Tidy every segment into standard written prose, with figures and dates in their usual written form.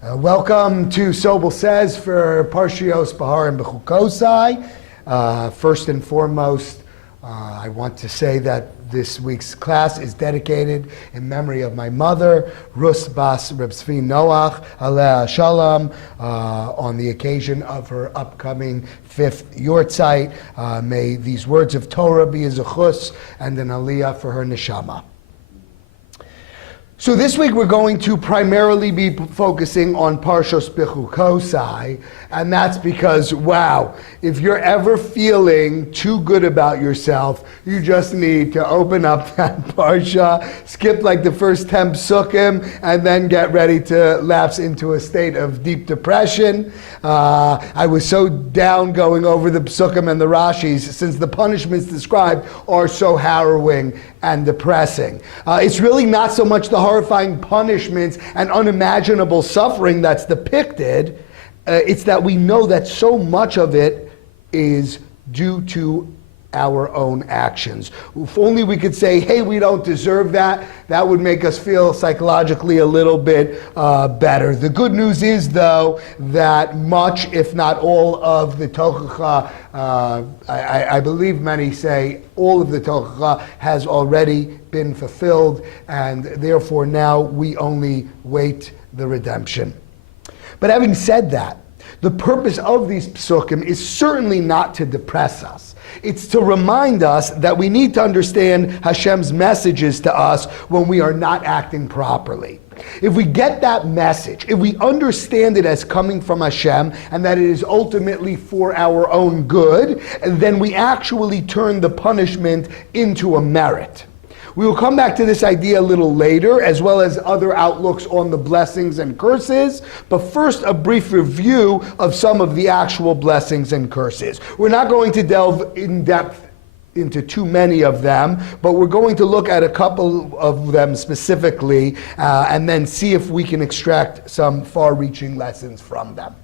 Welcome to Sobol Says for Parshas Behar-Bechukosai. First and foremost, I want to say that this week's class is dedicated in memory of my mother, Rus Bas Reb Tzvi Noach, Aleh Shalom, on the occasion of her upcoming 5th Yortzeit. May these words of Torah be a zechus and an aliyah for her neshama. So this week we're going to primarily be focusing on Parshas Behar-Bechukosai, and that's because, wow, if you're ever feeling too good about yourself, you just need to open up that Parsha, skip like the first 10 psukim, and then get ready to lapse into a state of deep depression. I was so down going over the psukim and the Rashis, since the punishments described are so harrowing and depressing. It's really not so much the horrifying punishments and unimaginable suffering that's depicted. It's that we know that so much of it is due to our own actions. If only we could say, hey, we don't deserve that, that would make us feel psychologically a little bit better. The good news is, though, that much, if not all, of the Tochacha, I believe many say all of the Tochacha has already been fulfilled, and therefore now we only wait the redemption. But having said that, the purpose of these psukim is certainly not to depress us. It's to remind us that we need to understand Hashem's messages to us when we are not acting properly. If we get that message, if we understand it as coming from Hashem and that it is ultimately for our own good, then we actually turn the punishment into a merit. We will come back to this idea a little later, as well as other outlooks on the blessings and curses. But first, a brief review of some of the actual blessings and curses. We're not going to delve in depth into too many of them, but we're going to look at a couple of them specifically, and then see if we can extract some far-reaching lessons from them.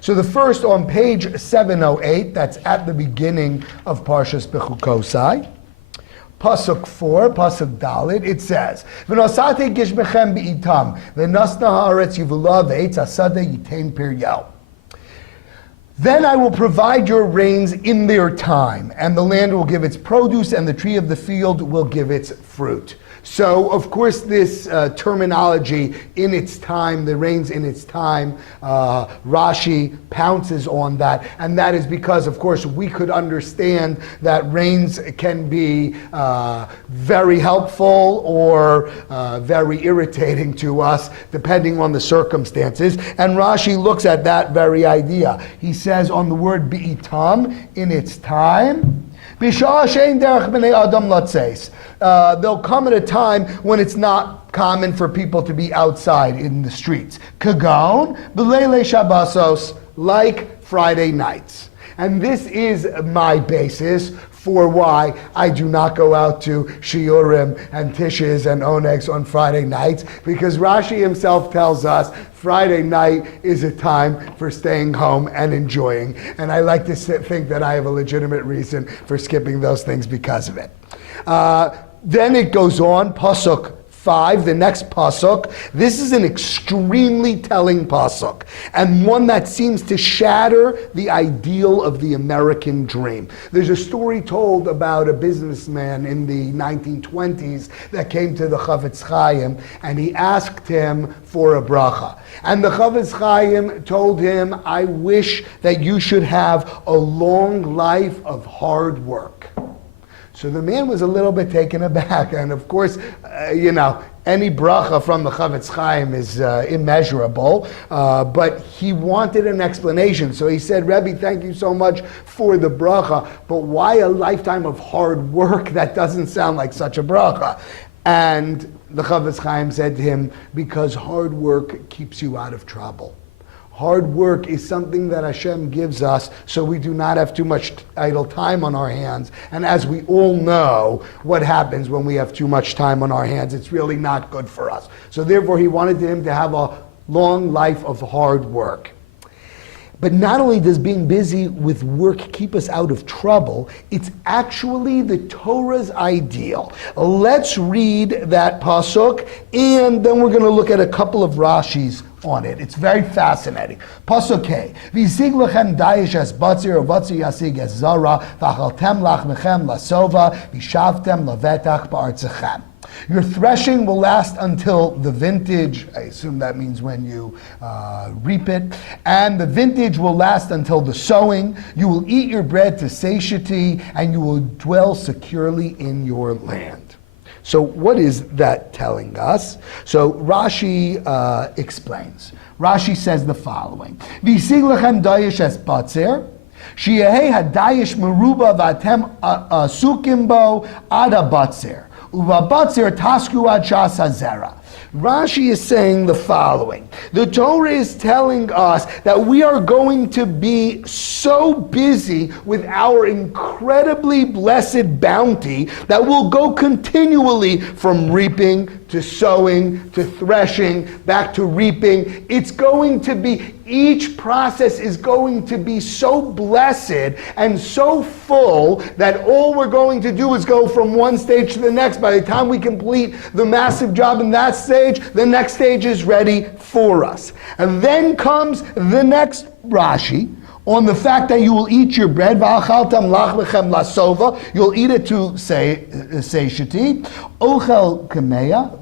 So the first, on page 708, that's at the beginning of Parshas Behar-Bechukosai, Pasuk 4, Pasuk Dalit, it says, V'nosate gishmechem be'itam, v'nasna haaretz yivula v'etz hasadeh yitain piryel. Then I will provide your rains in their time, and the land will give its produce, and the tree of the field will give its fruit. So, of course, this terminology, in its time, the rains in its time, Rashi pounces on that, and that is because, of course, we could understand that rains can be very helpful or very irritating to us, depending on the circumstances, and Rashi looks at that very idea. He says on the word bi'itam, in its time, there'll come at a time when it's not common for people to be outside in the streets. Kagon, b'leilei shabbosos, like Friday nights. And this is my basis for why I do not go out to shiurim and tishes and onegs on Friday nights, because Rashi himself tells us Friday night is a time for staying home and enjoying. And I like to think that I have a legitimate reason for skipping those things because of it. Then it goes on, Pasuk 5, the next pasuk. This is an extremely telling pasuk, and one that seems to shatter the ideal of the American dream. There's a story told about a businessman in the 1920s that came to the Chavetz Chaim, and he asked him for a bracha. And the Chavetz Chaim told him, I wish that you should have a long life of hard work. So the man was a little bit taken aback, and of course, any bracha from the Chavetz Chaim is immeasurable, but he wanted an explanation. So he said, Rebbe, thank you so much for the bracha, but why a lifetime of hard work? That doesn't sound like such a bracha. And the Chavetz Chaim said to him, because hard work keeps you out of trouble. Hard work is something that Hashem gives us so we do not have too much idle time on our hands. And as we all know, what happens when we have too much time on our hands? It's really not good for us. So therefore, he wanted him to have a long life of hard work. But not only does being busy with work keep us out of trouble, it's actually the Torah's ideal. Let's read that pasuk, and then we're going to look at a couple of Rashis on it. It's very fascinating. Pasuk K. V'yisig lechem dayish es batzir, or batzir yasig es zara, v'achaltem lach mechem lasova, v'shavtem lavetach ba'artzachem. Your threshing will last until the vintage. I assume that means when you reap it. And the vintage will last until the sowing. You will eat your bread to satiety, and you will dwell securely in your land. So what is that telling us? So Rashi explains. Rashi says the following. V'yisig lechem dayish es batzir, sheyehei hadayish meruba v'atem asukim bo ad habatzir. Rashi is saying the following. The Torah is telling us that we are going to be so busy with our incredibly blessed bounty that we'll go continually from reaping to sowing to threshing back to reaping. It's going to be, each process is going to be so blessed and so full that all we're going to do is go from one stage to the next. By the time we complete the massive job in that stage, the next stage is ready for us. And then comes the next Rashi on the fact that you will eat your bread. You'll eat it to satiety. Ochel kim'ah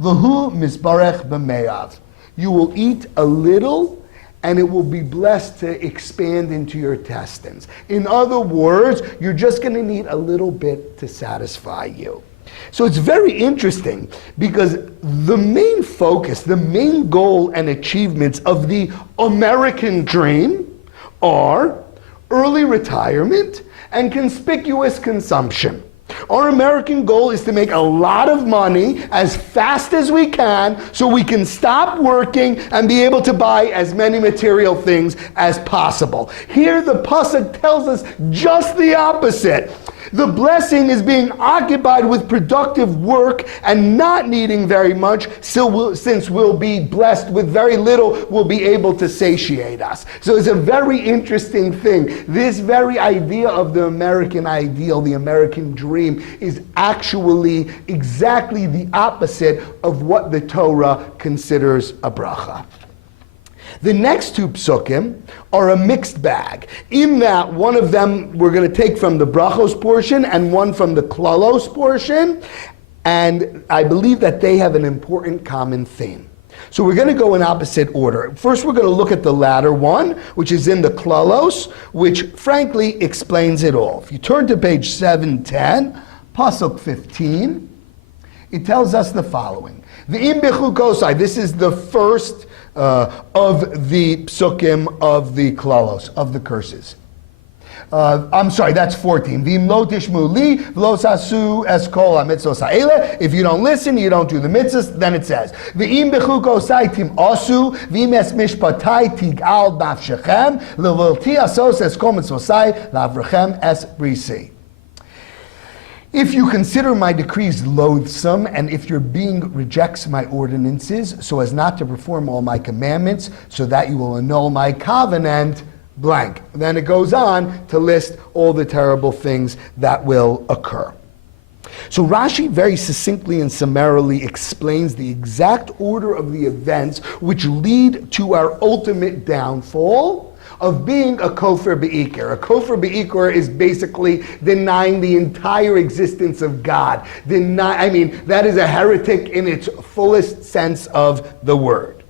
v'hu misbarech b'me'av. You will eat a little, and it will be blessed to expand into your intestines. In other words, you're just going to need a little bit to satisfy you. So it's very interesting because the main focus, the main goal and achievements of the American dream are early retirement and conspicuous consumption. Our American goal is to make a lot of money as fast as we can so we can stop working and be able to buy as many material things as possible. Here the Pasuk tells us just the opposite. The blessing is being occupied with productive work and not needing very much, since we'll be blessed with very little, we'll be able to satiate us. So it's a very interesting thing. This very idea of the American ideal, the American dream, is actually exactly the opposite of what the Torah considers a bracha. The next two psukim are a mixed bag, in that one of them we're going to take from the brachos portion and one from the klalos portion, and I believe that they have an important common theme. So we're going to go in opposite order. First we're going to look at the latter one, which is in the klalos, which frankly explains it all. If you turn to page 710, pasuk 15, it tells us the following. V'im Behar-Bechukosai, this is the first of the psukim of the klalos, of the curses. I'm sorry, that's 14. V'im lo tishmu li v'lo sasu es kol ha-mitzvos ha'ele. If you don't listen, you don't do the mitzvahs, then it says, V'im Behar-Bechukosai tim osu, v'im es mishpatai tig'al b'nafshechem, l'vilti asos es kol mitzvosai, l'avrechem es brisi. If you consider my decrees loathsome, and if your being rejects my ordinances, so as not to perform all my commandments, so that you will annul my covenant, blank. Then it goes on to list all the terrible things that will occur. So Rashi very succinctly and summarily explains the exact order of the events which lead to our ultimate downfall of being a kofar be'ikar. A kofar be'ikar is basically denying the entire existence of God. That is a heretic in its fullest sense of the word.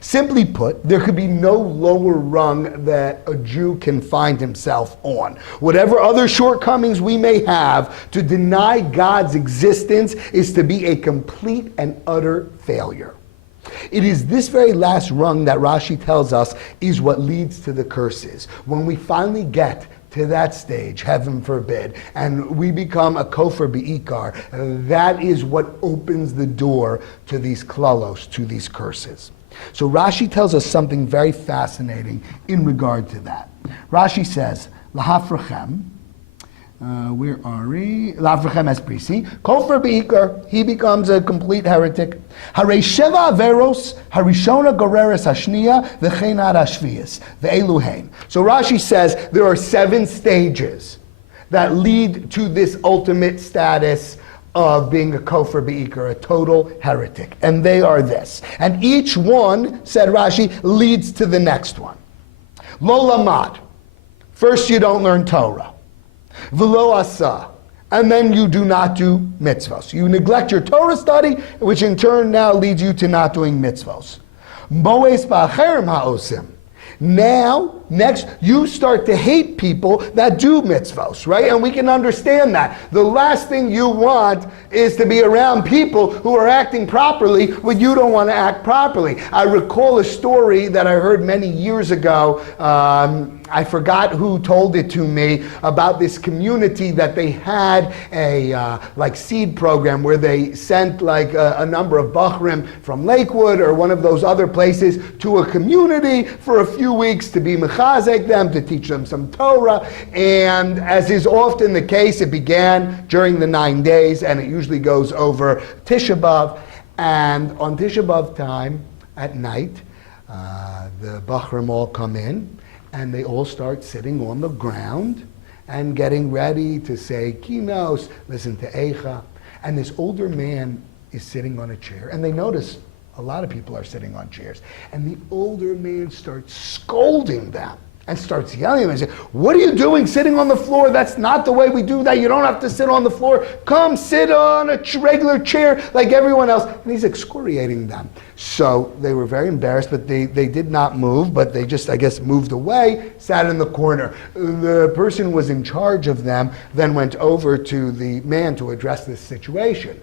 Simply put, there could be no lower rung that a Jew can find himself on. Whatever other shortcomings we may have, to deny God's existence is to be a complete and utter failure. It is this very last rung that Rashi tells us is what leads to the curses. When we finally get to that stage, heaven forbid, and we become a kofar be'ikar, that is what opens the door to these klalos, to these curses. So Rashi tells us something very fascinating in regard to that. Rashi says, Lahafrechem, where are we? Lavrechem es brisi. Kofar be'ikar, he becomes a complete heretic. Harei sheva averos, harishona goreres hashniya, v'chein ad hashviyas, ve'elu hein. So Rashi says there are 7 stages that lead to this ultimate status of being a kofar be'ikar, a total heretic. And they are this. And each one, said Rashi, leads to the next one. Lo lamad. First you don't learn Torah. V'lo asa. And then you do not do mitzvos. You neglect your Torah study, which in turn now leads you to not doing mitzvos. Moes ba'acherim ha'osim. Now, next, you start to hate people that do mitzvos, right? And we can understand that. The last thing you want is to be around people who are acting properly when you don't want to act properly. I recall a story that I heard many years ago. I forgot who told it to me about this community that they had a like seed program where they sent like a number of Bachrim from Lakewood or one of those other places to a community for a few weeks to be mechazek them, to teach them some Torah. And as is often the case, it began during the 9 days and it usually goes over Tisha B'Av. And on Tisha B'Av time at night, the Bachrim all come in and they all start sitting on the ground and getting ready to say kinos, listen to Eicha. And this older man is sitting on a chair, and they notice a lot of people are sitting on chairs. And the older man starts scolding them and starts yelling at them and saying, what are you doing sitting on the floor? That's not the way we do that. You don't have to sit on the floor. Come sit on a regular chair like everyone else. And he's excoriating them. So they were very embarrassed, but they did not move, but they just, I guess, moved away, sat in the corner. The person who was in charge of them then went over to the man to address this situation.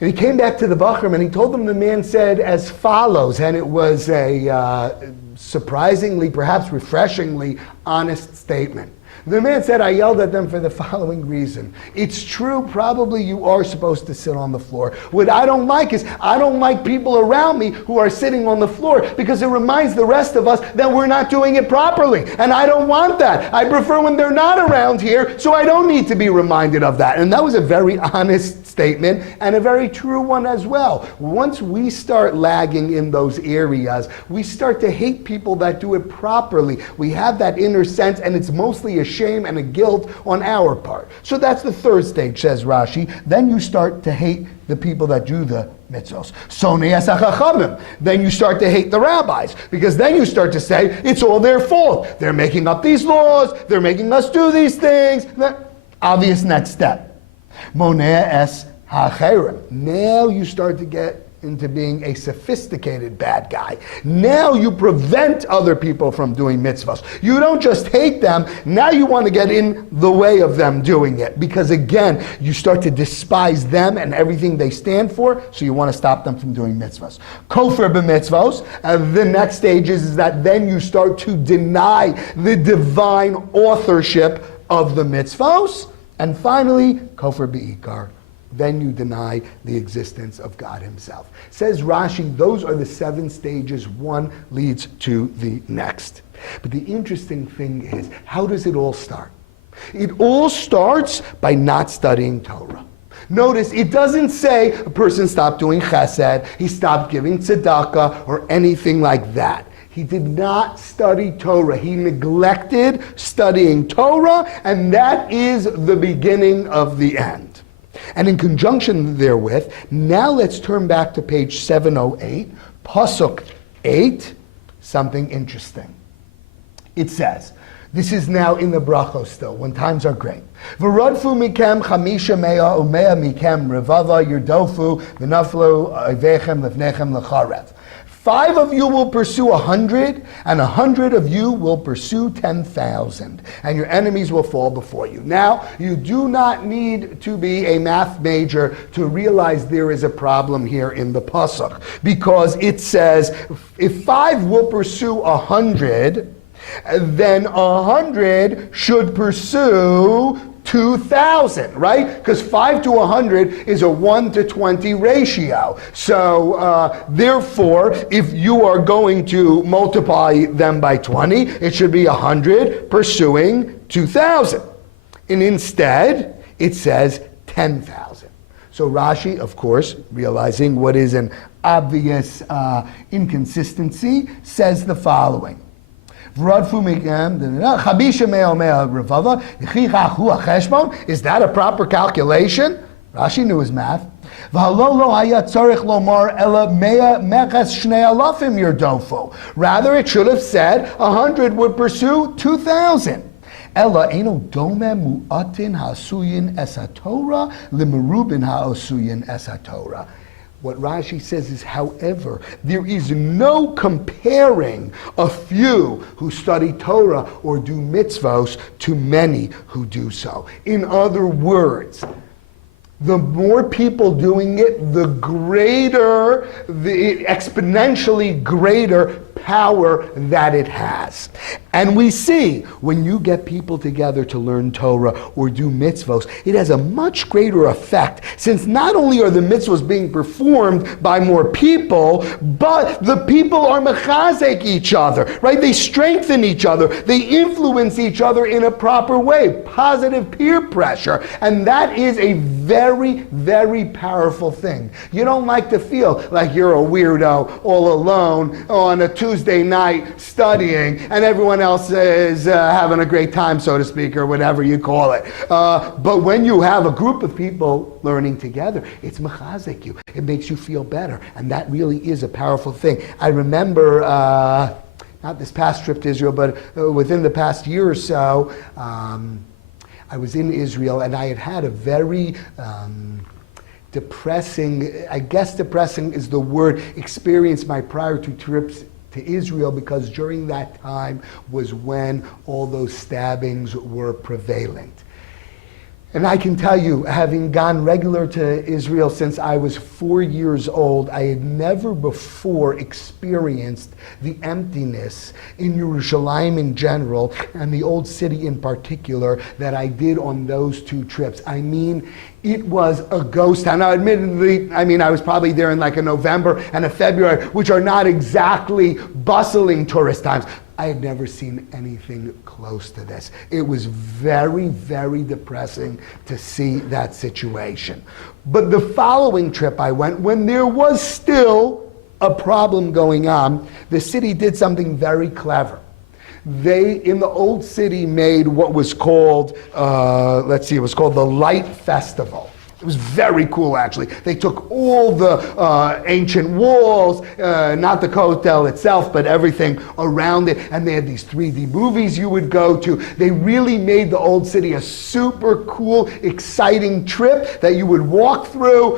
And he came back to the Bachrim and he told them the man said as follows, and it was a surprisingly, perhaps refreshingly honest statement. The man said, I yelled at them for the following reason. It's true, probably you are supposed to sit on the floor. What I don't like is, I don't like people around me who are sitting on the floor because it reminds the rest of us that we're not doing it properly. And I don't want that. I prefer when they're not around here, so I don't need to be reminded of that. And that was a very honest statement and a very true one as well. Once we start lagging in those areas, we start to hate people that do it properly. We have that inner sense, and it's mostly a shame and a guilt on our part. So that's the third stage, says Rashi. Then you start to hate the people that do the mitzvos. Then you start to hate the rabbis, because then you start to say, it's all their fault. They're making up these laws, they're making us do these things. Obvious next step. Now you start to get into being a sophisticated bad guy. Now you prevent other people from doing mitzvahs. You don't just hate them, now you want to get in the way of them doing it. Because again, you start to despise them and everything they stand for, so you want to stop them from doing mitzvahs. Kofar b'mitzvos, the next stage is that then you start to deny the divine authorship of the mitzvos. And finally, kofar b'ikar. Then you deny the existence of God himself. Says Rashi, those are the 7 stages. One leads to the next. But the interesting thing is, how does it all start? It all starts by not studying Torah. Notice, it doesn't say a person stopped doing chesed, he stopped giving tzedakah, or anything like that. He did not study Torah. He neglected studying Torah, and that is the beginning of the end. And in conjunction therewith, now let's turn back to page 708, Pasuk 8, something interesting. It says, this is now in the brachos still, when times are great. V'rodfu mikem chamisha mea umea mikem revava yirdofu v'naflu oivechem lefnechem lecharev. 5 of you will pursue 100, and 100 of you will pursue 10,000, and your enemies will fall before you. Now, you do not need to be a math major to realize there is a problem here in the pasuk, because it says, if 5 will pursue 100, then 100 should pursue 2,000, right? Because 5 to 100 is a 1 to 20 ratio. So therefore, if you are going to multiply them by 20, it should be 100 pursuing 2,000. And instead, it says 10,000. So Rashi, of course, realizing what is an obvious inconsistency, says the following. Is that a proper calculation? Rashi knew his math. Rather, it should have said 100 would pursue 2,000. Ella eno dome mu'atin ha'asuyin es haTorah limerubin ha'asuyin es haTorah. What Rashi says is, however, there is no comparing a few who study Torah or do mitzvos to many who do so. In other words, the more people doing it, the greater, the exponentially greater power that it has. And we see when you get people together to learn Torah or do mitzvos, it has a much greater effect, since not only are the mitzvos being performed by more people, but the people are mechazek each other, right? They strengthen each other. They influence each other in a proper way, positive peer pressure. And that is a very, very powerful thing. You don't like to feel like you're a weirdo all alone on a Tuesday night studying and everyone else is having a great time, so to speak, or whatever you call it. But when you have a group of people learning together, it's mechazek you. It makes you feel better. And that really is a powerful thing. I remember, not this past trip to Israel, but within the past year or so, I was in Israel and I had had a very depressing, I guess depressing is the word, experience my prior two trips to Israel, because during that time was when all those stabbings were prevalent. And I can tell you, having gone regular to Israel since I was 4 years old, I had never before experienced the emptiness in Yerushalayim in general, and the old city in particular, that I did on those two trips. I mean, it was a ghost town. Now, admittedly, I was probably there in like a November and a February, which are not exactly bustling tourist times. I had never seen anything close to this. It was very, very depressing to see that situation. But the following trip I went, when there was still a problem going on, the city did something very clever. They, in the old city, made what was called, it was called the Light Festival. It was very cool, actually. They took all the ancient walls, not the hotel itself, but everything around it, and they had these 3D movies you would go to. They really made the old city a super cool, exciting trip that you would walk through.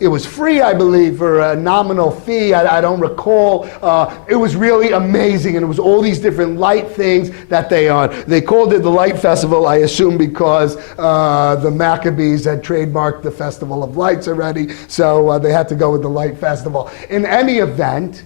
It was free, I believe, for a nominal fee. I don't recall. It was really amazing, and it was all these different light things that they called it the Light Festival, I assume because the Maccabees had trademarked the Festival of Lights already, so they had to go with the Light Festival. In any event,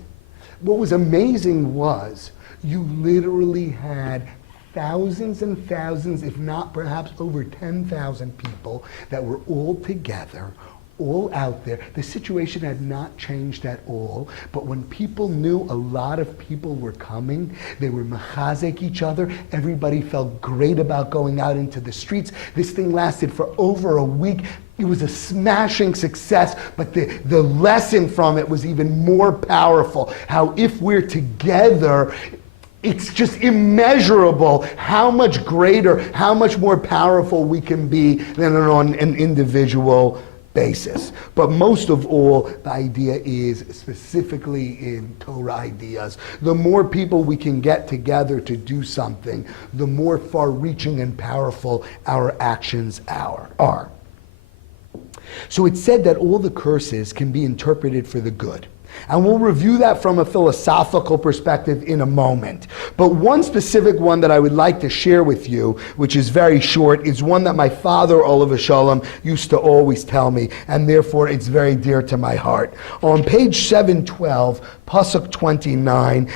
what was amazing was you literally had thousands and thousands, if not perhaps over 10,000 people that were all together, all out there. The situation had not changed at all, but when people knew a lot of people were coming, they were mechazek each other. Everybody felt great about going out into the streets. This thing lasted for over a week. It was a smashing success, but the lesson from it was even more powerful. How if we're together, it's just immeasurable how much greater, how much more powerful we can be than on an individual basis. But most of all, the idea is, specifically in Torah ideas, the more people we can get together to do something, the more far-reaching and powerful our actions are. So it's said that all the curses can be interpreted for the good. And we'll review that from a philosophical perspective in a moment. But one specific one that I would like to share with you, which is very short, is one that my father, Oliver Shalom, used to always tell me, and therefore it's very dear to my heart. On page 712, Pasuk 29,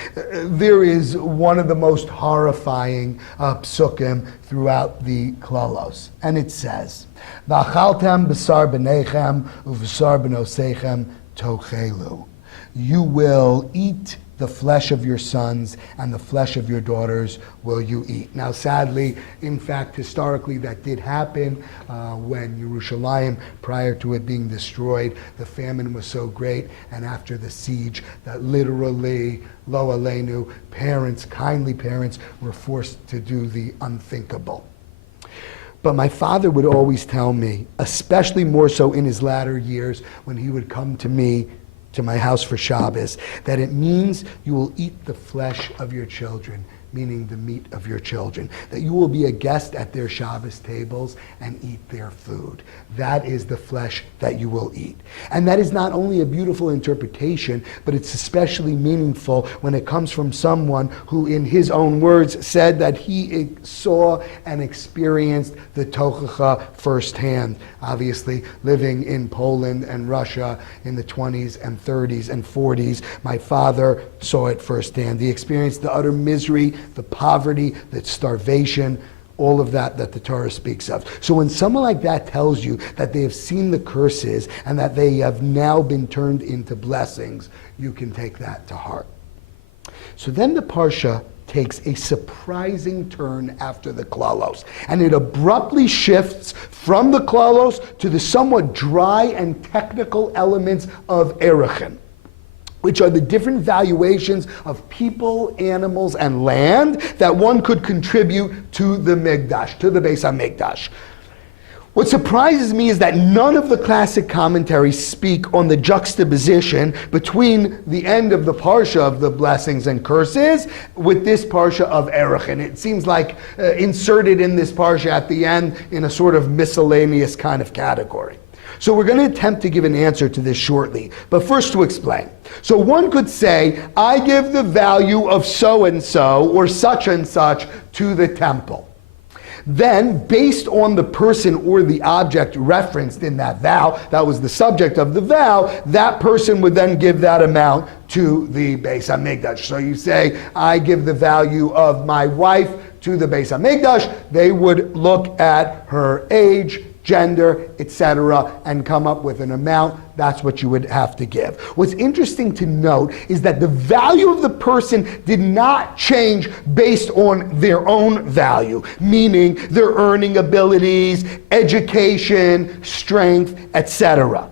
there is one of the most horrifying psukim throughout the Klalos. And it says, V'achaltem b'sar b'neichem u'v'sar b'noseichem tochelu. You will eat the flesh of your sons, and the flesh of your daughters will you eat. Now, sadly, in fact, historically, that did happen when Yerushalayim, prior to it being destroyed, the famine was so great, and after the siege, that literally, lo aleinu, parents, kindly parents, were forced to do the unthinkable. But my father would always tell me, especially more so in his latter years when he would come to me, to my house for Shabbos, that it means you will eat the flesh of your children, meaning the meat of your children, that you will be a guest at their Shabbos tables and eat their food. That is the flesh that you will eat. And that is not only a beautiful interpretation, but it's especially meaningful when it comes from someone who, in his own words, said that he saw and experienced the tochacha firsthand. Obviously, living in Poland and Russia in the 20s and 30s and 40s, my father saw it firsthand. He experienced the utter misery, the poverty, the starvation, all of that the Torah speaks of. So when someone like that tells you that they have seen the curses and that they have now been turned into blessings, you can take that to heart. So then the Parsha takes a surprising turn after the klalos, and it abruptly shifts from the klalos to the somewhat dry and technical elements of Erechin, which are the different valuations of people, animals, and land that one could contribute to the Mikdash, to the Beis HaMikdash. What surprises me is that none of the classic commentaries speak on the juxtaposition between the end of the Parsha of the blessings and curses with this Parsha of Erechin. It seems like inserted in this Parsha at the end in a sort of miscellaneous kind of category. So we're going to attempt to give an answer to this shortly, but first to explain. So one could say, I give the value of so-and-so or such and such to the temple. Then, based on the person or the object referenced in that vow, that was the subject of the vow, that person would then give that amount to the Beis HaMikdash. So you say, I give the value of my wife to the Beis HaMikdash. They would look at her age, gender, etc., and come up with an amount. That's what you would have to give. What's interesting to note is that the value of the person did not change based on their own value, meaning their earning abilities, education, strength, etc.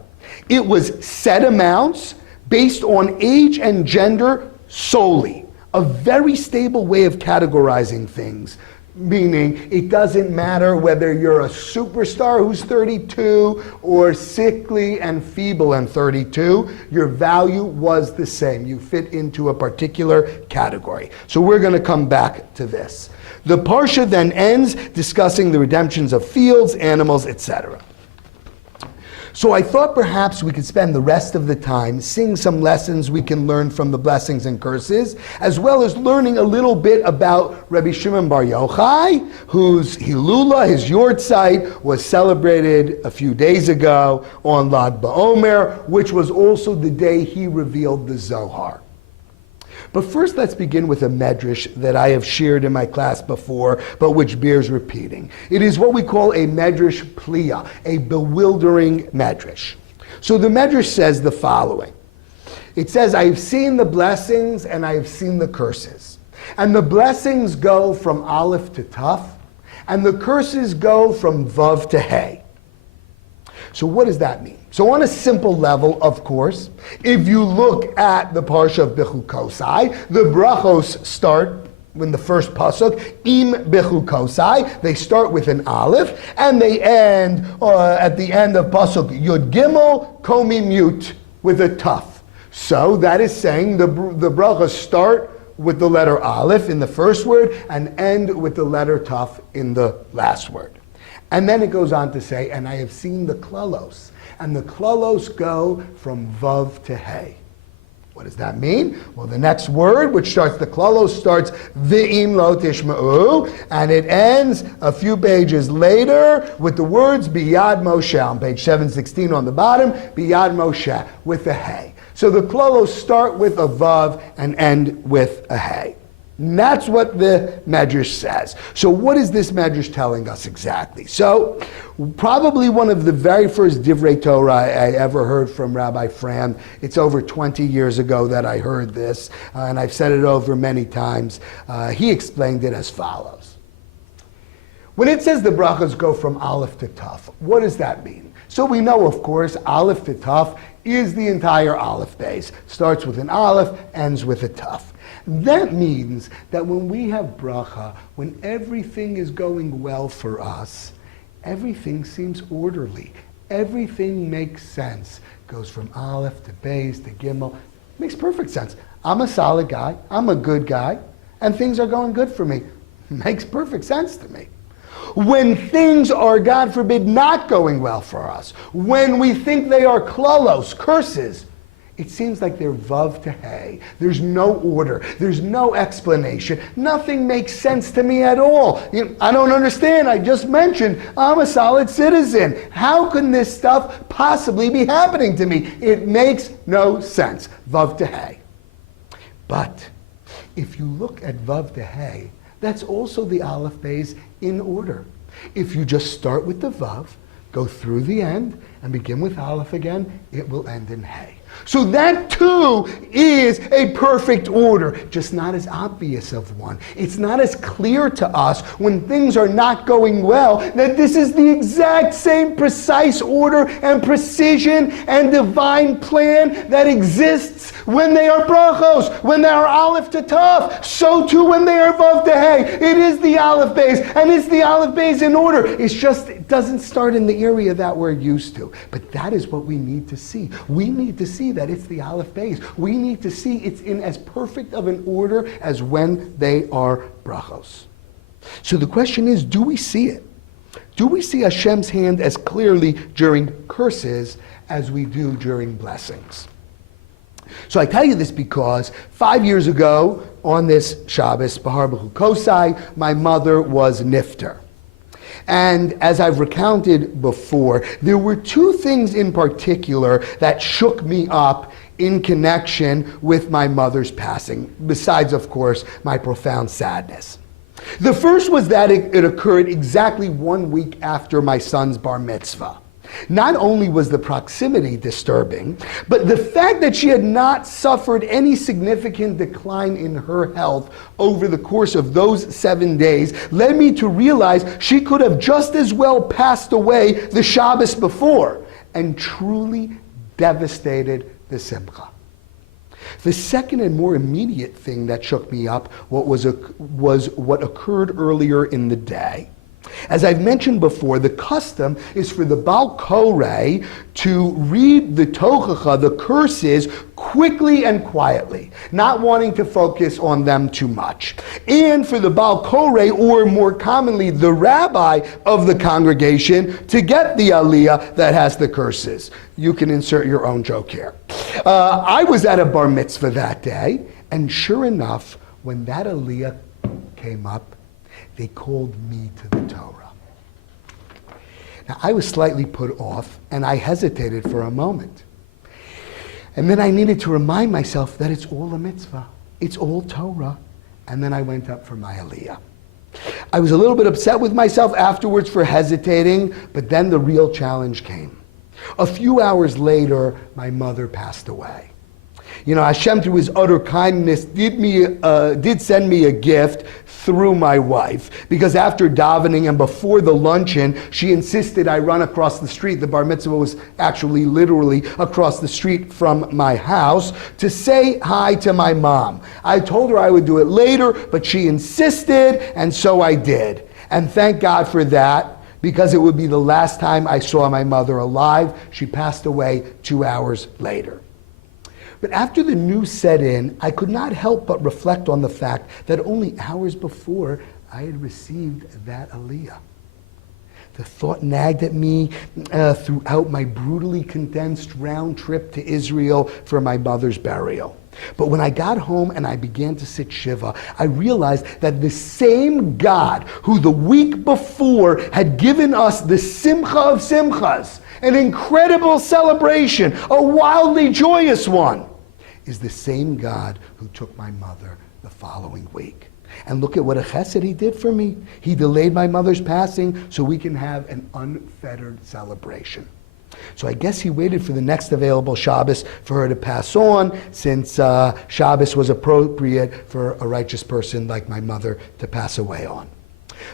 It was set amounts based on age and gender solely, a very stable way of categorizing things. Meaning, it doesn't matter whether you're a superstar who's 32 or sickly and feeble and 32, your value was the same. You fit into a particular category. So we're going to come back to this. The Parsha then ends discussing the redemptions of fields, animals, etc. So I thought perhaps we could spend the rest of the time seeing some lessons we can learn from the blessings and curses, as well as learning a little bit about Rabbi Shimon Bar Yochai, whose Hilula, his Yortzeit, was celebrated a few days ago on Lag BaOmer, which was also the day he revealed the Zohar. But first, let's begin with a medrash that I have shared in my class before, but which bears repeating. It is what we call a medrash pliya, a bewildering medrash. So the medrash says the following. It says, I have seen the blessings and I have seen the curses. And the blessings go from Aleph to Taf, and the curses go from Vav to Hey. So what does that mean? So on a simple level, of course, if you look at the Parshas Behar-Bechukosai, the brachos start in the first pasuk, im Bechukosai. They start with an aleph, and they end at the end of pasuk Yud Gimel Komim Yut with a taf. So that is saying the brachos start with the letter aleph in the first word and end with the letter taf in the last word. And then it goes on to say, and I have seen the klalos. And the klalos go from vav to hey. What does that mean? Well, the next word, which starts, the klalos starts v'im lo tishma'u, and it ends a few pages later with the words biyad Moshe, on page 716 on the bottom, biyad Moshe, with a hey. So the klalos start with a vav and end with a hey. And that's what the Medrash says. So what is this Medrash telling us exactly? So probably one of the very first Divrei Torah I ever heard from Rabbi Fran. It's over 20 years ago that I heard this, and I've said it over many times. He explained it as follows. When it says the brachas go from Aleph to Taf, what does that mean? So we know, of course, Aleph to Taf is the entire Aleph base. Starts with an Aleph, ends with a Taf. That means that when we have bracha, when everything is going well for us, everything seems orderly. Everything makes sense. Goes from Aleph to Beis to Gimel. Makes perfect sense. I'm a solid guy. I'm a good guy. And things are going good for me. Makes perfect sense to me. When things are, God forbid, not going well for us, when we think they are klalos, curses, it seems like they're vav to hay. There's no order. There's no explanation. Nothing makes sense to me at all. I don't understand. I just mentioned I'm a solid citizen. How can this stuff possibly be happening to me? It makes no sense. Vav to hay. But if you look at vav to hay, that's also the Aleph Beis in order. If you just start with the vav, go through the end, and begin with Aleph again, it will end in hay. So that too is a perfect order, just not as obvious of one. It's not as clear to us when things are not going well that this is the exact same precise order and precision and divine plan that exists when they are brachos, when they are Aleph to Tav. So too when they are Vav to Hey. It is the Aleph Beis, and it's the Aleph Beis in order. It's just, it doesn't start in the area that we're used to. But that is what we need to see. We need to see that it's the Aleph Beis. We need to see it's in as perfect of an order as when they are brachos. So the question is, do we see it? Do we see Hashem's hand as clearly during curses as we do during blessings? So I tell you this because 5 years ago, on this Shabbos, Behar-Bechukosai, my mother was nifter. And as I've recounted before, there were two things in particular that shook me up in connection with my mother's passing, besides, of course, my profound sadness. The first was that it occurred exactly 1 week after my son's bar mitzvah. Not only was the proximity disturbing, but the fact that she had not suffered any significant decline in her health over the course of those 7 days led me to realize she could have just as well passed away the Shabbos before and truly devastated the Simcha. The second and more immediate thing that shook me up was what occurred earlier in the day. As I've mentioned before, the custom is for the Baal Koreh to read the Tochacha, the curses, quickly and quietly, not wanting to focus on them too much. And for the Baal Koreh, or more commonly, the rabbi of the congregation, to get the aliyah that has the curses. You can insert your own joke here. I was at a bar mitzvah that day, and sure enough, when that aliyah came up, they called me to the Torah. Now, I was slightly put off, and I hesitated for a moment. And then I needed to remind myself that it's all a mitzvah. It's all Torah. And then I went up for my aliyah. I was a little bit upset with myself afterwards for hesitating, but then the real challenge came. A few hours later, my mother passed away. You know, Hashem, through his utter kindness, did send me a gift through my wife. Because after davening and before the luncheon, she insisted I run across the street. The bar mitzvah was actually literally across the street from my house to say hi to my mom. I told her I would do it later, but she insisted, and so I did. And thank God for that, because it would be the last time I saw my mother alive. She passed away 2 hours later. But after the news set in, I could not help but reflect on the fact that only hours before I had received that aliyah. The thought nagged at me throughout my brutally condensed round trip to Israel for my mother's burial. But when I got home and I began to sit Shiva, I realized that the same God who the week before had given us the Simcha of Simchas, an incredible celebration, a wildly joyous one, is the same God who took my mother the following week. And look at what a chesed he did for me. He delayed my mother's passing so we can have an unfettered celebration. So I guess he waited for the next available Shabbos for her to pass on, since Shabbos was appropriate for a righteous person like my mother to pass away on.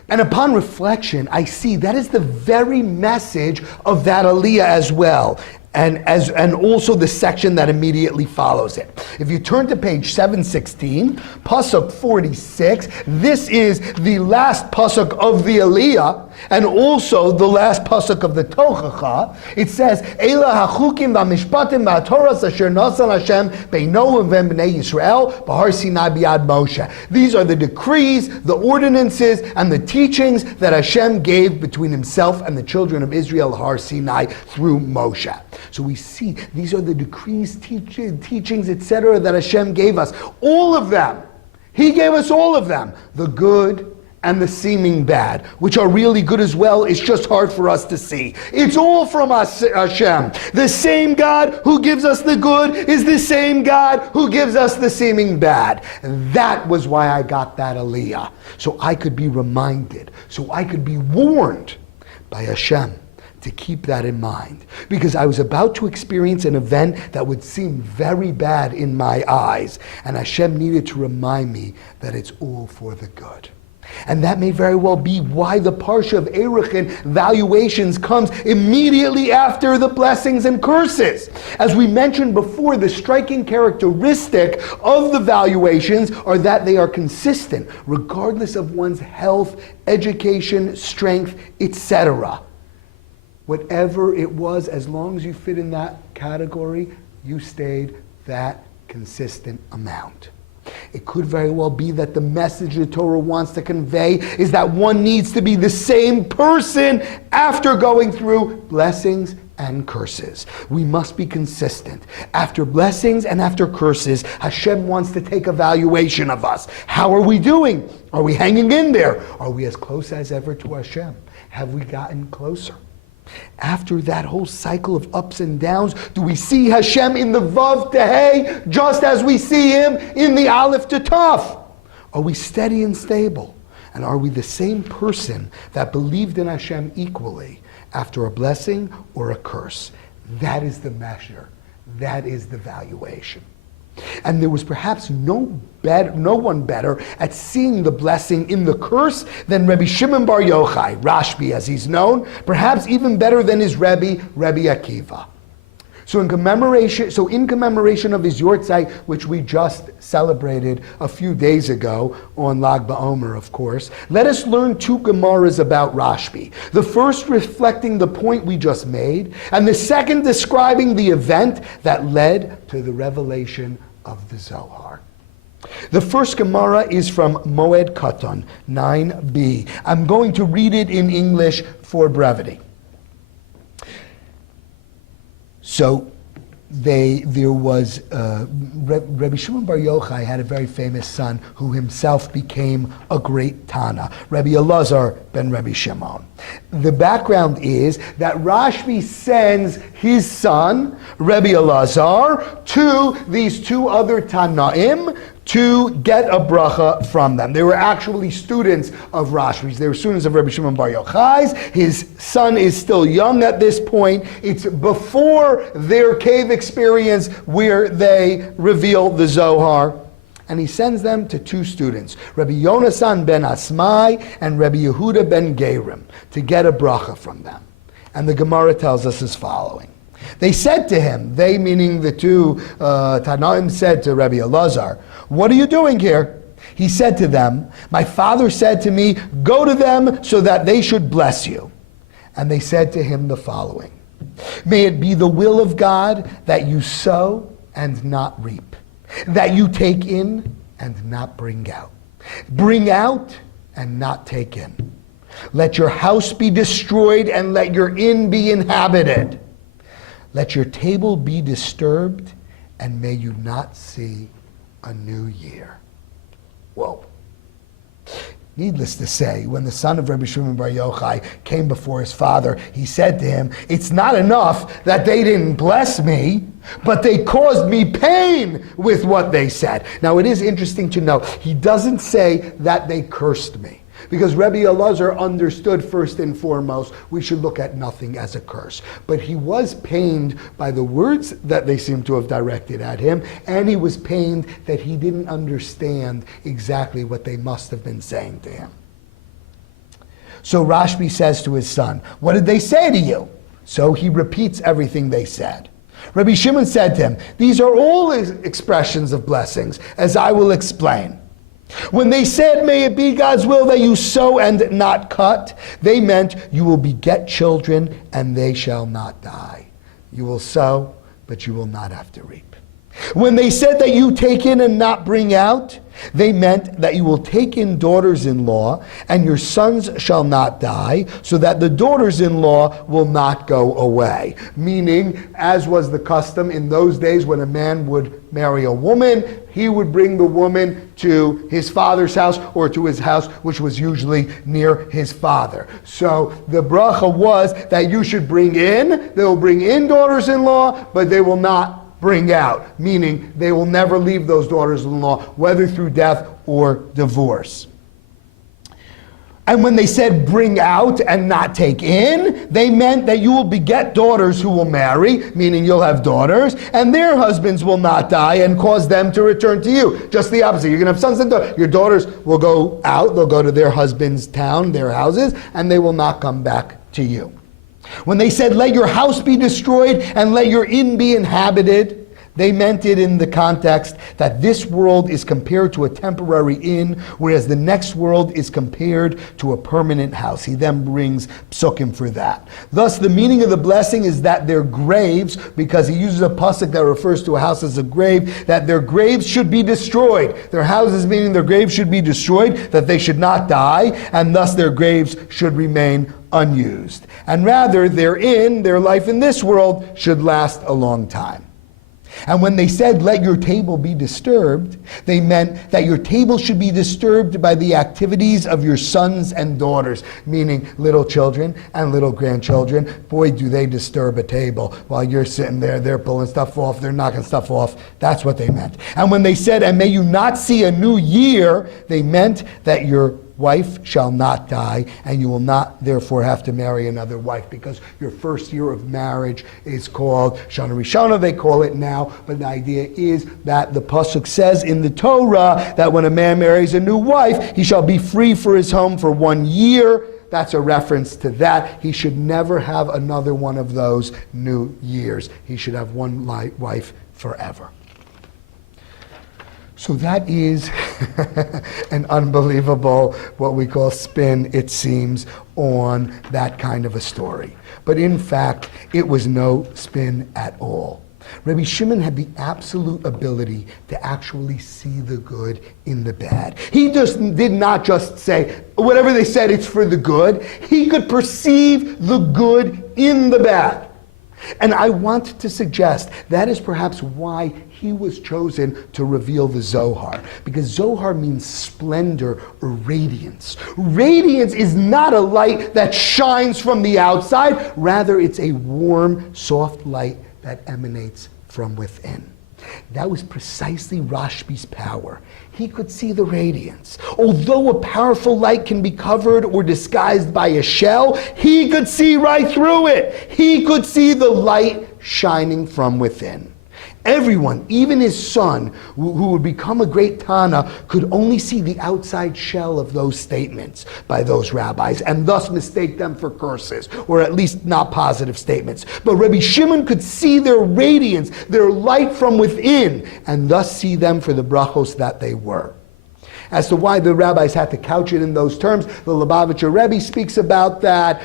And upon reflection, I see that is the very message of that aliyah as well. and also the section that immediately follows it. If you turn to page 716, Pasuk 46, this is the last Pasuk of the Aliyah, and also the last Pasuk of the Tochacha. It says, Eila hachukim v'mishpatim v'atoras asher nasan Hashem beino u'ven b'nei Yisrael b'har Sinai b'yad Moshe. These are the decrees, the ordinances, and the teachings that Hashem gave between himself and the children of Israel, Har Sinai, through Moshe. So we see these are the decrees, teachings, etc. that Hashem gave us. All of them. He gave us all of them. The good and the seeming bad, which are really good as well. It's just hard for us to see. It's all from us, Hashem. The same God who gives us the good is the same God who gives us the seeming bad. And that was why I got that Aliyah. So I could be reminded, so I could be warned by Hashem to keep that in mind, because I was about to experience an event that would seem very bad in my eyes, and Hashem needed to remind me that it's all for the good. And that may very well be why the Parsha of Erechin valuations comes immediately after the blessings and curses. As we mentioned before, the striking characteristic of the valuations are that they are consistent, regardless of one's health, education, strength, etc. Whatever it was, as long as you fit in that category, you stayed that consistent amount. It could very well be that the message the Torah wants to convey is that one needs to be the same person after going through blessings and curses. We must be consistent. After blessings and after curses, Hashem wants to take evaluation of us. How are we doing? Are we hanging in there? Are we as close as ever to Hashem? Have we gotten closer? After that whole cycle of ups and downs, do we see Hashem in the Vav to Hey, just as we see him in the Aleph to Taf? Are we steady and stable? And are we the same person that believed in Hashem equally after a blessing or a curse? That is the measure. That is the valuation. And there was perhaps no one better at seeing the blessing in the curse than Rabbi Shimon Bar Yochai, Rashbi as he's known, perhaps even better than his Rebbe, Rabbi Akiva. So in commemoration of his Yortzeit, which we just celebrated a few days ago on Lag BaOmer, of course, let us learn two Gemaras about Rashbi. The first reflecting the point we just made, and the second describing the event that led to the revelation of the Zohar. The first Gemara is from Moed Katan, 9b. I'm going to read it in English for brevity. So Rabbi Shimon Bar Yochai had a very famous son who himself became a great Tana, Rabbi Elazar ben Rabbi Shimon. The background is that Rashbi sends his son, Rabbi Elazar, to these two other Tanaim to get a bracha from them. They were actually students of Rashbi's. They were students of Rabbi Shimon Bar Yochai's. His son is still young at this point. It's before their cave experience where they reveal the Zohar. And he sends them to two students, Rabbi Yonasan ben Asmai and Rabbi Yehuda ben Gerim, to get a bracha from them. And the Gemara tells us as following. They said to him, they meaning the two Tanaim said to Rabbi Elazar, "What are you doing here?" He said to them, "My father said to me, go to them so that they should bless you." And they said to him the following, "May it be the will of God that you sow and not reap, that you take in and not bring out and not take in. Let your house be destroyed and let your inn be inhabited. Let your table be disturbed, and may you not see a new year." Whoa. Needless to say, when the son of Rabbi Shimon Bar Yochai came before his father, he said to him, "It's not enough that they didn't bless me, but they caused me pain with what they said." Now it is interesting to note, he doesn't say that they cursed me. Because Rabbi Elazar understood first and foremost, we should look at nothing as a curse. But he was pained by the words that they seemed to have directed at him, and he was pained that he didn't understand exactly what they must have been saying to him. So Rashbi says to his son, "What did they say to you?" So he repeats everything they said. Rabbi Shimon said to him, these are all expressions of blessings, as I will explain. When they said, may it be God's will that you sow and not cut, they meant you will beget children and they shall not die. You will sow, but you will not have to reap. When they said that you take in and not bring out, they meant that you will take in daughters-in-law, and your sons shall not die, so that the daughters-in-law will not go away. Meaning, as was the custom in those days when a man would marry a woman, he would bring the woman to his father's house or to his house, which was usually near his father. So the bracha was that you should bring in, they will bring in daughters-in-law, but they will not bring out, meaning they will never leave those daughters-in-law, whether through death or divorce. And when they said bring out and not take in, they meant that you will beget daughters who will marry, meaning you'll have daughters, and their husbands will not die and cause them to return to you. Just the opposite. You're going to have sons and daughters. Your daughters will go out, they'll go to their husband's town, their houses, and they will not come back to you. When they said, let your house be destroyed and let your inn be inhabited, they meant it in the context that this world is compared to a temporary inn, whereas the next world is compared to a permanent house. He then brings psukim for that. Thus, the meaning of the blessing is that their graves, because he uses a pasuk that refers to a house as a grave, that their graves should be destroyed. Their houses, meaning their graves, should be destroyed, that they should not die, and thus their graves should remain unused. And rather, their life in this world should last a long time. And when they said, let your table be disturbed, they meant that your table should be disturbed by the activities of your sons and daughters, meaning little children and little grandchildren. Boy, do they disturb a table while you're sitting there, they're pulling stuff off, they're knocking stuff off. That's what they meant. And when they said, and may you not see a new year, they meant that your wife shall not die, and you will not therefore have to marry another wife, because your first year of marriage is called Shana Rishona, they call it now, but the idea is that the pasuk says in the Torah that when a man marries a new wife, he shall be free for his home for 1 year. That's a reference to that. He should never have another one of those new years. He should have one wife forever. So that is an unbelievable, what we call spin, it seems, on that kind of a story. But in fact, it was no spin at all. Rabbi Shimon had the absolute ability to actually see the good in the bad. He just did not just say, whatever they said, it's for the good. He could perceive the good in the bad. And I want to suggest that is perhaps why he was chosen to reveal the Zohar. Because Zohar means splendor or radiance. Radiance is not a light that shines from the outside. Rather, it's a warm, soft light that emanates from within. That was precisely Rashbi's power. He could see the radiance. Although a powerful light can be covered or disguised by a shell, he could see right through it. He could see the light shining from within. Everyone, even his son, who would become a great Tana, could only see the outside shell of those statements by those rabbis, and thus mistake them for curses, or at least not positive statements. But Rabbi Shimon could see their radiance, their light from within, and thus see them for the brachos that they were. As to why the rabbis had to couch it in those terms, the Lubavitcher Rebbe speaks about that,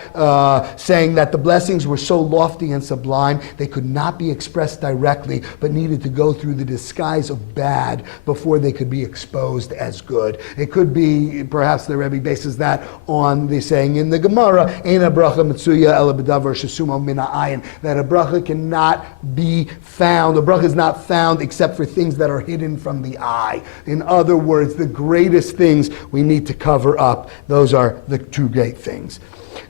saying that the blessings were so lofty and sublime, they could not be expressed directly, but needed to go through the disguise of bad before they could be exposed as good. It could be, perhaps the Rebbe bases that on the saying in the Gemara, Eina bracha mitzuya ela b'davar shesumo min ha'ayin, that a bracha cannot be found, a bracha is not found except for things that are hidden from the eye. In other words, the greatest things we need to cover up. Those are the two great things.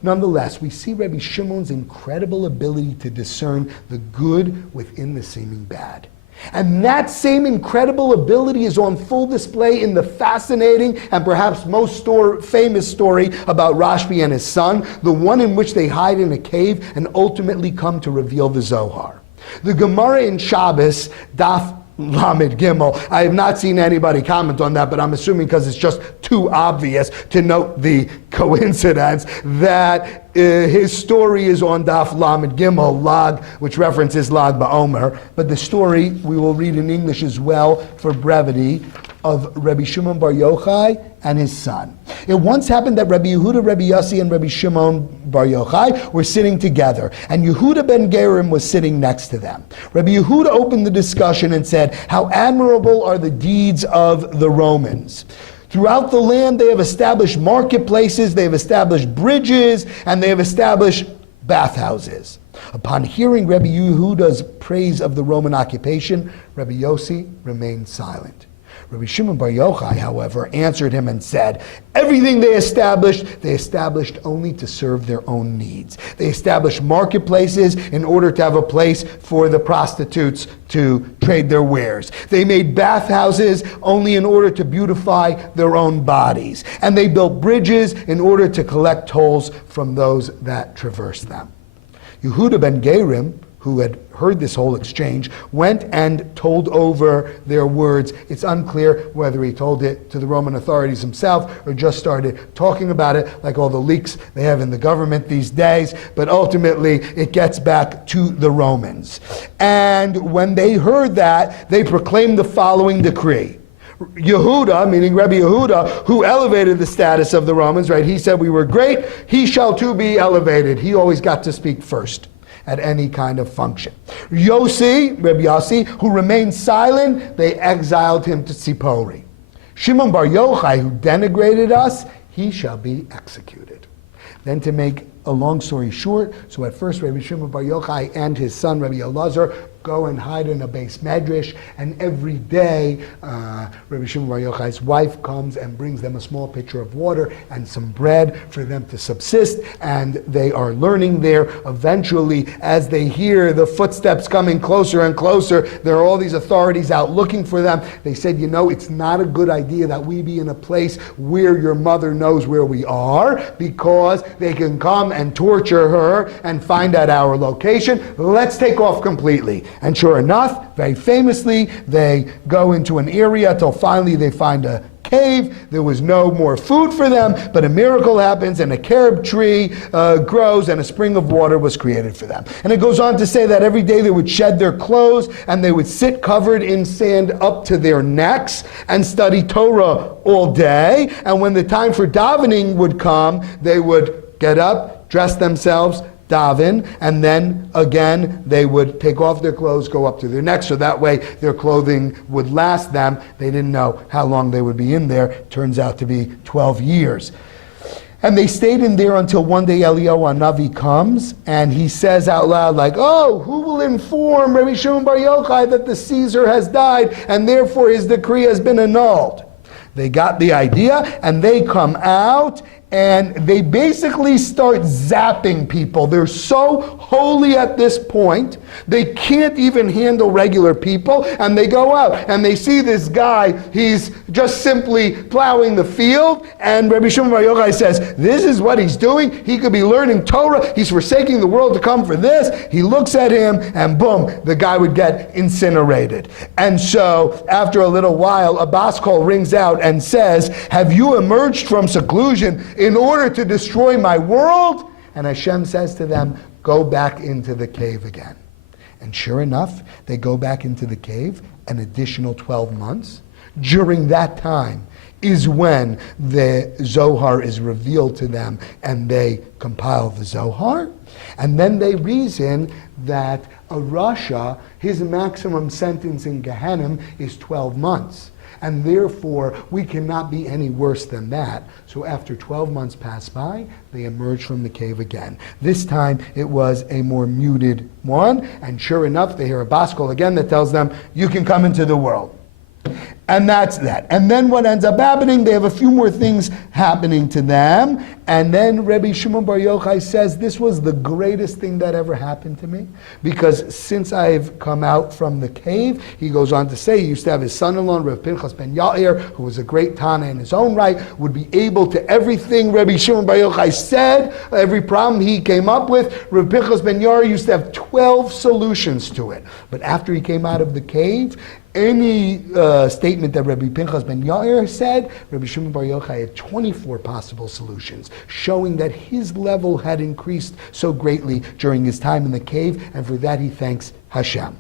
Nonetheless, we see Rabbi Shimon's incredible ability to discern the good within the seeming bad. And that same incredible ability is on full display in the fascinating and perhaps most famous story about Rashbi and his son, the one in which they hide in a cave and ultimately come to reveal the Zohar. The Gemara in Shabbos, Daf Lamed Gimel. I have not seen anybody comment on that, but I'm assuming because it's just too obvious to note the coincidence that his story is on Daf Lamed Gimel, Lag, which references Lag BaOmer. But the story we will read in English as well for brevity of Rabbi Shimon Bar Yochai and his son. It once happened that Rabbi Yehuda, Rabbi Yossi, and Rabbi Shimon Bar Yochai were sitting together, and Yehuda ben Gerim was sitting next to them. Rabbi Yehuda opened the discussion and said, "How admirable are the deeds of the Romans. Throughout the land they have established marketplaces, they have established bridges, and they have established bathhouses." Upon hearing Rabbi Yehuda's praise of the Roman occupation, Rabbi Yossi remained silent. Rabbi Shimon Bar Yochai, however, answered him and said, "Everything they established only to serve their own needs. They established marketplaces in order to have a place for the prostitutes to trade their wares. They made bathhouses only in order to beautify their own bodies. And they built bridges in order to collect tolls from those that traverse them." Yehuda ben Gerim, who had heard this whole exchange, went and told over their words. It's unclear whether he told it to the Roman authorities himself or just started talking about it, like all the leaks they have in the government these days, but ultimately it gets back to the Romans. And when they heard that, they proclaimed the following decree. Yehuda, meaning Rabbi Yehuda, who elevated the status of the Romans, right? He said we were great, he shall too be elevated. He always got to speak first at any kind of function. Yossi, Rabbi Yossi, who remained silent, they exiled him to Tzipori. Shimon Bar Yochai, who denigrated us, he shall be executed. Then, to make a long story short, so at first Rabbi Shimon Bar Yochai and his son Rabbi Elazar go and hide in a base medrash, and every day Rabbi Shimon Bar Yochai's wife comes and brings them a small pitcher of water and some bread for them to subsist, and they are learning there. Eventually, as they hear the footsteps coming closer and closer, there are all these authorities out looking for them. They said, it's not a good idea that we be in a place where your mother knows where we are, because they can come and torture her and find out our location. Let's take off completely. And sure enough, very famously, they go into an area till finally they find a cave. There was no more food for them, but a miracle happens, and a carob tree grows, and a spring of water was created for them. And it goes on to say that every day they would shed their clothes, and they would sit covered in sand up to their necks, and study Torah all day. And when the time for davening would come, they would get up, dress themselves, daven, and then again they would take off their clothes, go up to their necks, so that way their clothing would last them. They didn't know how long they would be in there. Turns out to be 12 years. And they stayed in there until one day Eliyahu Hanavi comes, and he says out loud, like, "Oh, who will inform Rabbi Shimon Bar Yochai that the Caesar has died, and therefore his decree has been annulled?" They got the idea, and they come out, and they basically start zapping people. They're so holy at this point, they can't even handle regular people, and they go out, and they see this guy, he's just simply plowing the field, and Rabbi Shimon Bar Yochai says, this is what he's doing. He could be learning Torah. He's forsaking the world to come for this. He looks at him, and boom, the guy would get incinerated. And so, after a little while, a bas kol rings out and says, "Have you emerged from seclusion in order to destroy my world?" And Hashem says to them, "Go back into the cave again." And sure enough, they go back into the cave an additional 12 months. During that time is when the Zohar is revealed to them, and they compile the Zohar. And then they reason that a Rasha, his maximum sentence in Gehenna is 12 months. And therefore, we cannot be any worse than that. So after 12 months pass by, they emerge from the cave again. This time, it was a more muted one. And sure enough, they hear a bas kol again that tells them, "You can come into the world." And that's that. And then what ends up happening, they have a few more things happening to them. And then Rabbi Shimon Bar Yochai says, this was the greatest thing that ever happened to me. Because since I've come out from the cave, he goes on to say, he used to have his son-in-law, Rav Pinchas ben Yair, who was a great Tana in his own right, would be able to everything Rabbi Shimon Bar Yochai said, every problem he came up with. Rav Pinchas ben Yair used to have 12 solutions to it. But after he came out of the cave, any statement that Rabbi Pinchas ben Yair said, Rabbi Shimon Bar Yochai had 24 possible solutions, showing that his level had increased so greatly during his time in the cave, and for that he thanks Hashem.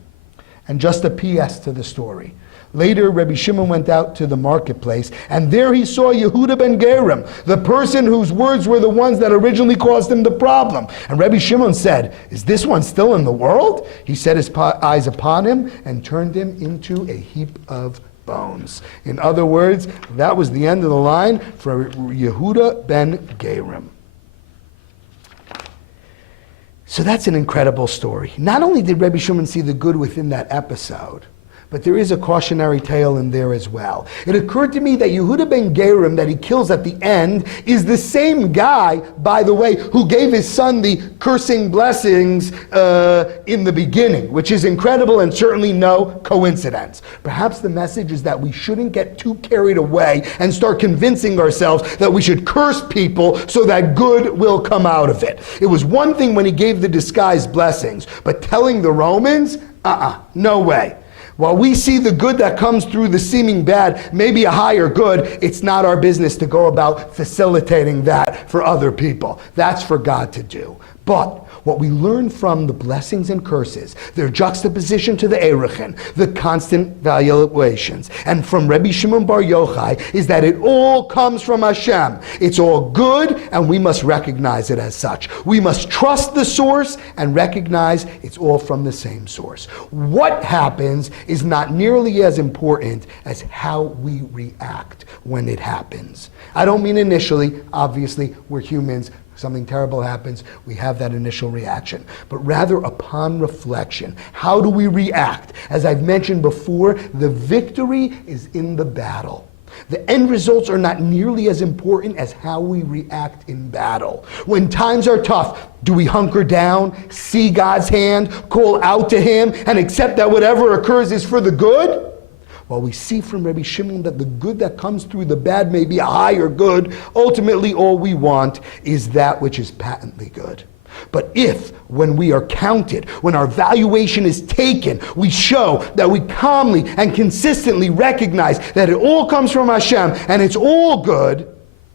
And just a PS to the story. Later, Rabbi Shimon went out to the marketplace, and there he saw Yehuda ben Gerim, the person whose words were the ones that originally caused him the problem. And Rabbi Shimon said, "Is this one still in the world?" He set his eyes upon him and turned him into a heap of bones. In other words, that was the end of the line for Yehuda ben Gerim. So that's an incredible story. Not only did Rabbi Shimon see the good within that episode, but there is a cautionary tale in there as well. It occurred to me that Yehuda ben Gerim that he kills at the end is the same guy, by the way, who gave his son the cursing blessings in the beginning, which is incredible and certainly no coincidence. Perhaps the message is that we shouldn't get too carried away and start convincing ourselves that we should curse people so that good will come out of it. It was one thing when he gave the disguised blessings, but telling the Romans, no way. While we see the good that comes through the seeming bad, maybe a higher good, it's not our business to go about facilitating that for other people. That's for God to do. But what we learn from the blessings and curses, their juxtaposition to the Erechin, the constant valuations, and from Rabbi Shimon Bar Yochai, is that it all comes from Hashem. It's all good, and we must recognize it as such. We must trust the source and recognize it's all from the same source. What happens is not nearly as important as how we react when it happens. I don't mean initially. Obviously, we're humans. Something terrible happens, we have that initial reaction. But rather upon reflection, how do we react? As I've mentioned before, the victory is in the battle. The end results are not nearly as important as how we react in battle. When times are tough, do we hunker down, see God's hand, call out to Him, and accept that whatever occurs is for the good? While we see from Rabbi Shimon that the good that comes through the bad may be a higher good, ultimately all we want is that which is patently good. But if, when we are counted, when our valuation is taken, we show that we calmly and consistently recognize that it all comes from Hashem and it's all good,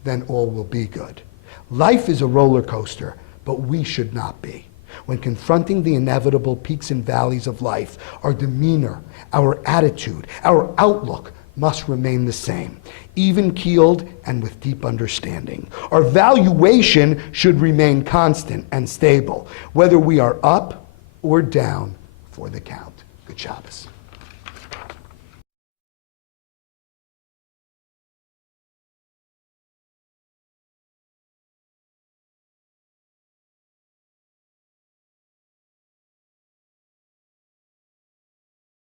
then all will be good. Life is a roller coaster, but we should not be. When confronting the inevitable peaks and valleys of life, our demeanor, our attitude, our outlook must remain the same, even-keeled and with deep understanding. Our valuation should remain constant and stable, whether we are up or down for the count. Good Shabbos.